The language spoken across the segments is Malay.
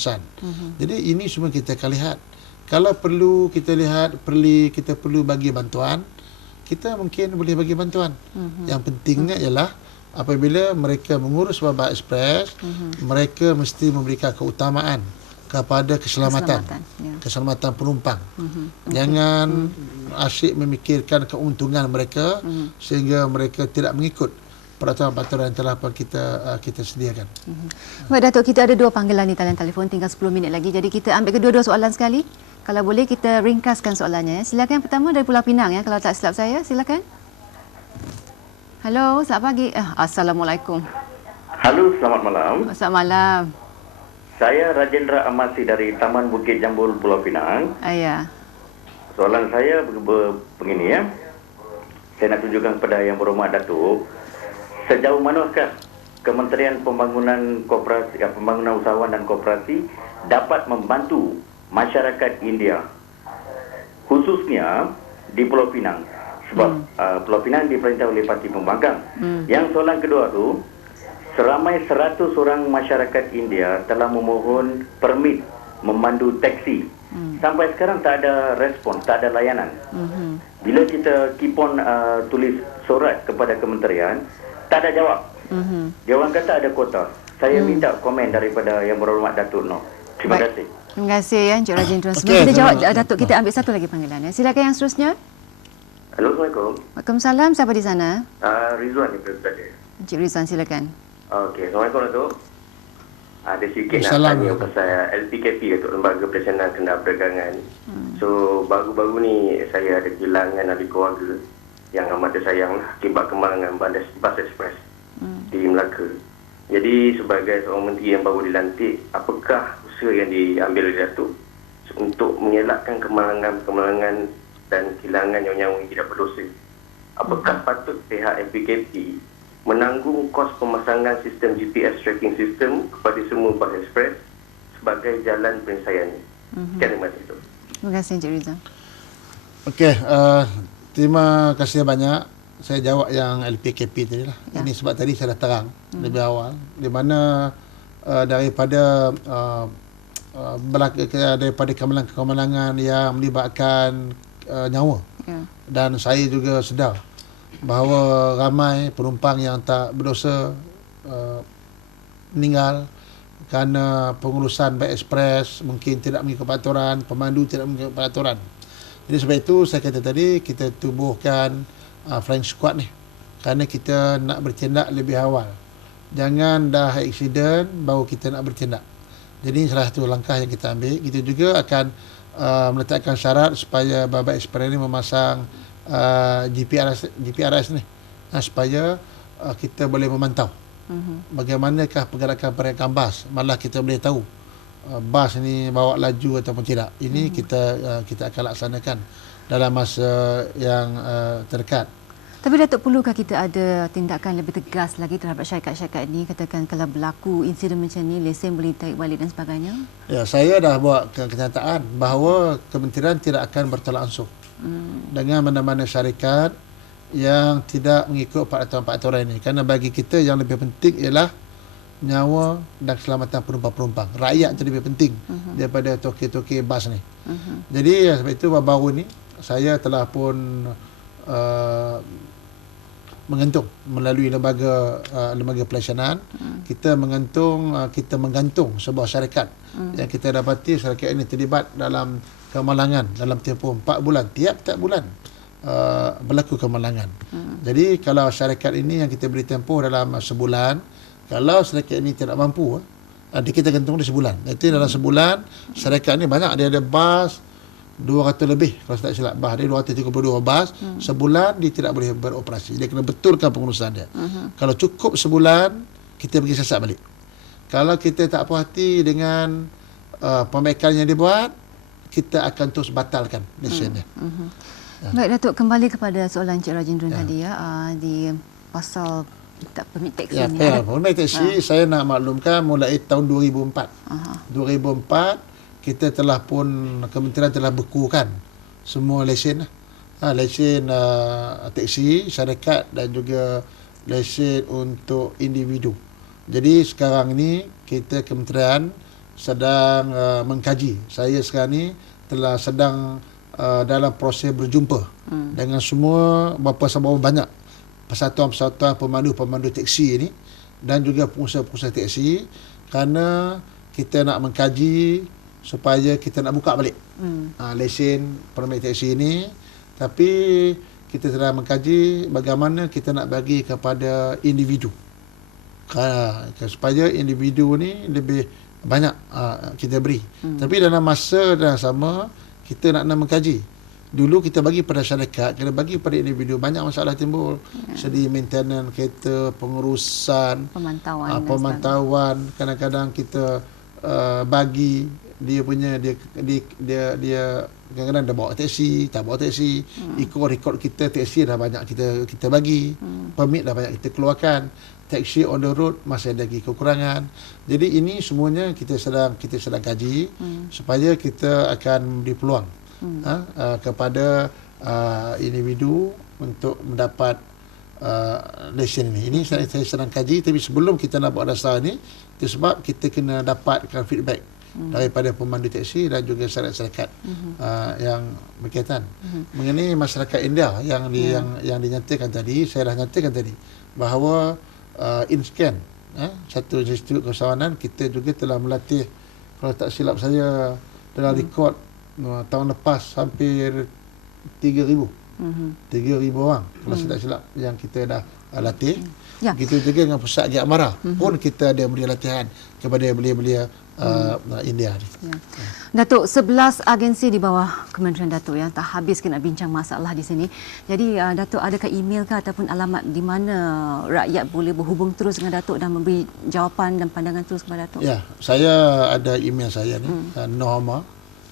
kepengurusan. Jadi ini semua kita akan lihat. Kalau perlu kita lihat, kita perlu bagi bantuan, kita mungkin boleh bagi bantuan. Yang pentingnya ialah apabila mereka mengurus Babak Express, mereka mesti memberikan keutamaan kepada keselamatan penumpang. Jangan asyik memikirkan keuntungan mereka sehingga mereka tidak mengikut peraturan-peraturan yang telah kita sediakan. Baik Datuk, kita ada 2 panggilan di talian telefon, tinggal 10 minit lagi. Jadi kita ambil kedua-dua soalan sekali. Kalau boleh kita ringkaskan soalannya. Silakan yang pertama dari Pulau Pinang ya, kalau tak silap saya. Silakan. Halo, selamat pagi. Assalamualaikum. Halo, selamat malam. Selamat malam. Saya Rajendra Amasi dari Taman Bukit Jambul, Pulau Pinang. Ya. Soalan saya begini ya. Saya nak tunjukkan kepada Yang Berhormat Datuk, sejauh manakah Kementerian Pembangunan Koperasi, Pembangunan Usahawan dan Koperasi dapat membantu masyarakat India, khususnya di Pulau Pinang. Sebab Pulau Pinang diperintah oleh Parti Pembangkang. Yang soalan kedua tu, seramai 100 orang masyarakat India telah memohon permit memandu teksi. Sampai sekarang tak ada respon, tak ada layanan. Bila kita keep on tulis surat kepada kementerian, tak ada jawab. Dia orang kata ada kuota. Saya minta komen daripada Yang Berhormat Datuk Noh. Terima kasih. Terima kasih ya Encik Rajendra. Sebelum kita jawab Datuk, kita ambil satu lagi panggilan ya. Silakan yang seterusnya. Halo, Assalamualaikum. Waalaikumsalam. Siapa di sana? Rizwan daripada Tadi. Encik Rizwan, silakan. Okey, Assalamualaikum Datuk. Ada sikit nak tanya pasal LPKP, Datuk, Lembaga Pelaksana Kendaraan Perdagangan. So, baru-baru ni saya ada kehilangan ahli keluarga yang amat tersayang lah akibat kemalangan bas ekspres di Melaka. Jadi, sebagai seorang menteri yang baru dilantik, apakah usaha yang diambil oleh Datuk untuk mengelakkan kemalangan dan kehilangan nyawa-nyawa yang tidak berdosa? Apakah patut pihak LPKP menanggung kos pemasangan sistem GPS tracking system kepada semua bas ekspres sebagai jalan penyelesaiannya? Terima kasih. Terima kasih Encik Rizwan. Okey, terima kasih banyak. Saya jawab yang LPKP tadi lah. Ya. Ini sebab tadi saya dah terang lebih awal, di mana daripada daripada kemalangan yang melibatkan nyawa. Ya. Dan saya juga sedar bahawa ramai penumpang yang tak berdosa meninggal kerana pengurusan bas ekspres mungkin tidak mengikut peraturan, pemandu tidak mengikut peraturan. Jadi sebab itu saya kata tadi kita tubuhkan flying squad ni kerana kita nak bertindak lebih awal. Jangan dah aksiden baru kita nak bertindak. Jadi salah satu langkah yang kita ambil. Kita juga akan meletakkan syarat supaya Babak Express ni memasang GPRS ni supaya kita boleh memantau bagaimanakah pergerakan bas. Malah kita boleh tahu bas ni bawa laju ataupun tidak. Ini kita akan laksanakan dalam masa yang terdekat. Tapi Datuk, perlukah kita ada tindakan lebih tegas lagi terhadap syarikat-syarikat ini? Katakan kalau berlaku insiden macam ni, lesen boleh tarik balik dan sebagainya? Ya, saya dah buat kenyataan bahawa kementerian tidak akan bertolak ansur dengan mana-mana syarikat yang tidak mengikut peraturan-peraturan ini. Kerana bagi kita yang lebih penting ialah nyawa dan keselamatan penumpang-penumpang. Rakyat itu lebih penting daripada toke-toke bas ni. Jadi sebab itu baru-baru ni saya telah pun mengantung melalui lembaga pelaksanaan. Kita menggantung sebuah syarikat yang kita dapati syarikat ini terlibat dalam kemalangan dalam tempoh 4 bulan. Tiap-tiap bulan berlaku kemalangan. Jadi kalau syarikat ini yang kita beri tempoh dalam sebulan, kalau syarikat ini tidak mampu, kita gantung dia sebulan. Jadi dalam sebulan syarikat ini banyak, dia ada bas 200 lebih, kalau saya tak silap bas dia 232 bas. Sebulan dia tidak boleh beroperasi. Dia kena betulkan pengurusan dia. Kalau cukup sebulan, kita pergi siasat balik. Kalau kita tak puas hati dengan pembaikan yang dibuat, kita akan terus batalkan lisennya. Baik Datuk, kembali kepada soalan Encik Rajendra tadi ya, di pasal tak permit taksi ni. Permit taksi saya nak maklumkan mulai tahun 2004. 2004 kita telah pun, kementerian telah bekukan semua lesen taksi syarikat dan juga lesen untuk individu. Jadi sekarang ni kita kementerian sedang mengkaji. Saya sekarang ni telah sedang dalam proses berjumpa dengan semua berapa banyak persatuan-persatuan pemandu taksi ini dan juga pengusaha-pengusaha taksi, kerana kita nak mengkaji supaya kita nak buka balik lesen permit taksi ini. Tapi kita sedang mengkaji bagaimana kita nak bagi kepada individu, supaya individu ni lebih banyak kita beri. Tapi dalam masa yang sama kita nak mengkaji. Dulu kita bagi pada syarikat, kita bagi pada individu, banyak masalah timbul. Segi maintenance kereta, pengurusan, pemantauan. Kadang-kadang kita bagi dia punya dia kadang-kadang dah bawa taksi, tak bawa taksi, rekod kita taksi dah banyak kita bagi, permit dah banyak kita keluarkan, taksi on the road masih ada lagi kekurangan. Jadi ini semuanya kita sedang kaji supaya kita akan beri peluang kepada individu untuk mendapat lesen ini. Ini saya sedang kaji, tapi sebelum kita nak buat dasar ini, itu sebab kita kena dapatkan feedback daripada pemandu taksi dan juga syarikat yang berkaitan mengenai masyarakat India yang dinyatakan tadi. Saya dah nyatakan tadi bahawa InScan, satu institut keusahawanan, kita juga telah melatih, kalau tak silap saya dalam rekod tahun lepas hampir 3,000 orang kalau saya tak silap yang kita dah latih. Kita juga dengan pusat Giat pun kita ada beri latihan kepada belia-belia India ni. Datuk, 11 agensi di bawah Kementerian Datuk yang tak habis kita nak bincang masalah di sini. Jadi Datuk adakah email ke ataupun alamat di mana rakyat boleh berhubung terus dengan Datuk dan memberi jawapan dan pandangan terus kepada Datuk? Ya, saya ada email saya ni, Nohoma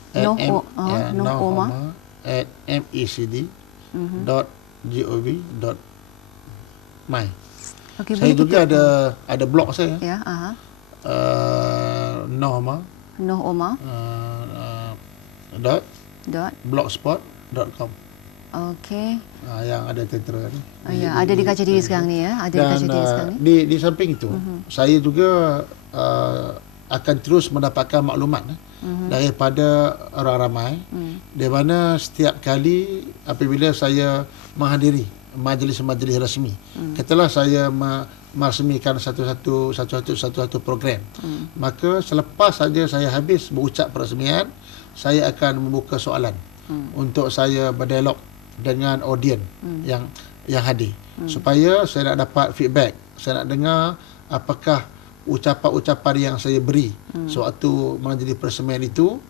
@macd.gov.my. Saya juga ada blog saya. Ya, Nohoma .blogspot.com. Okey. Yang ada tentera ni. Ada di kaca diri sekarang ni ya. Ada di kaca diri sekarang ni. Di samping itu, saya juga akan terus mendapatkan maklumat daripada orang ramai, di mana setiap kali apabila saya menghadiri majlis-majlis rasmi, katalah saya merasmikan satu program, maka selepas saja saya habis berucap peresmian, saya akan membuka soalan untuk saya berdialog dengan audien yang hadir, supaya saya nak dapat feedback, saya nak dengar apakah ucapan-ucapan yang saya beri sewaktu menjadi peresmian itu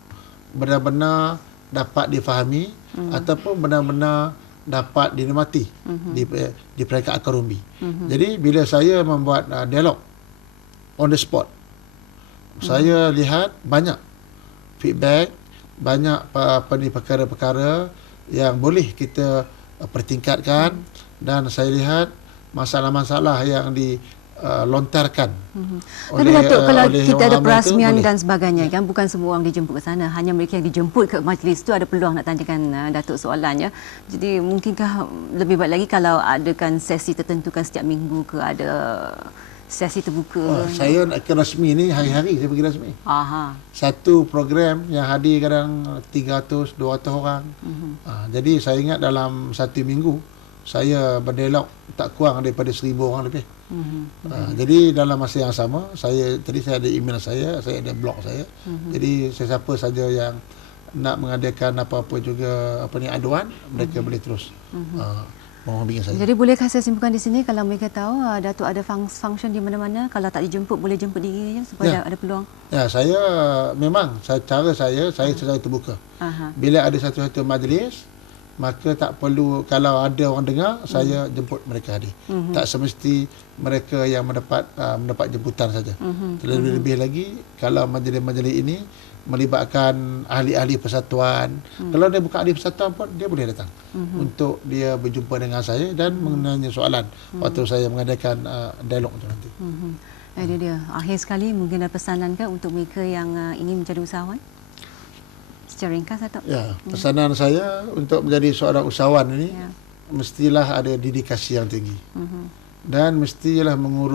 benar-benar dapat difahami ataupun benar-benar dapat dinikmati di peringkat akar umbi. Jadi bila saya membuat dialog on the spot, saya lihat banyak feedback, banyak perkara-perkara yang boleh kita pertingkatkan, dan saya lihat masalah-masalah yang dilontarkan Tapi Datuk, kalau kita ada perasmian dan sebagainya, kan bukan semua orang dijemput ke sana, hanya mereka yang dijemput ke majlis tu ada peluang nak tanyakan Datuk soalannya. Jadi mungkinkah lebih baik lagi kalau adakan sesi tertentu kan setiap minggu ke, ada sesi terbuka? Saya nak ke rasmi ni hari-hari saya pergi rasmi. Satu program yang hadir kadang 300-200 orang. Jadi saya ingat dalam satu minggu saya berdialog tak kurang daripada 1,000 orang lebih. Jadi dalam masa yang sama, saya ada email saya ada blog saya. Jadi sesiapa saja yang nak mengadakan apa-apa juga aduan, mereka boleh terus menghubungi saya. Jadi bolehkah saya simpulkan di sini, kalau mereka tahu Datuk ada function di mana-mana, kalau tak dijemput boleh jemput diri je supaya ada peluang? Ya, saya memang cara saya secara terbuka. Bila ada satu-satu majlis, maka tak perlu, kalau ada orang dengar, saya jemput mereka hadir. Tak semesti mereka yang mendapat jemputan saja. Terlebih-lebih lagi kalau majlis-majlis ini melibatkan ahli-ahli persatuan. Kalau dia bukan ahli persatuan pun dia boleh datang untuk dia berjumpa dengan saya dan menanya soalan waktu saya mengadakan dialog itu nanti. Dia akhir sekali mungkin ada pesanan ke untuk mereka yang ingin menjadi usahawan? Secara ringkas atau? Ya, pesanan saya untuk menjadi seorang usahawan ini mestilah ada dedikasi yang tinggi dan mestilah mengurus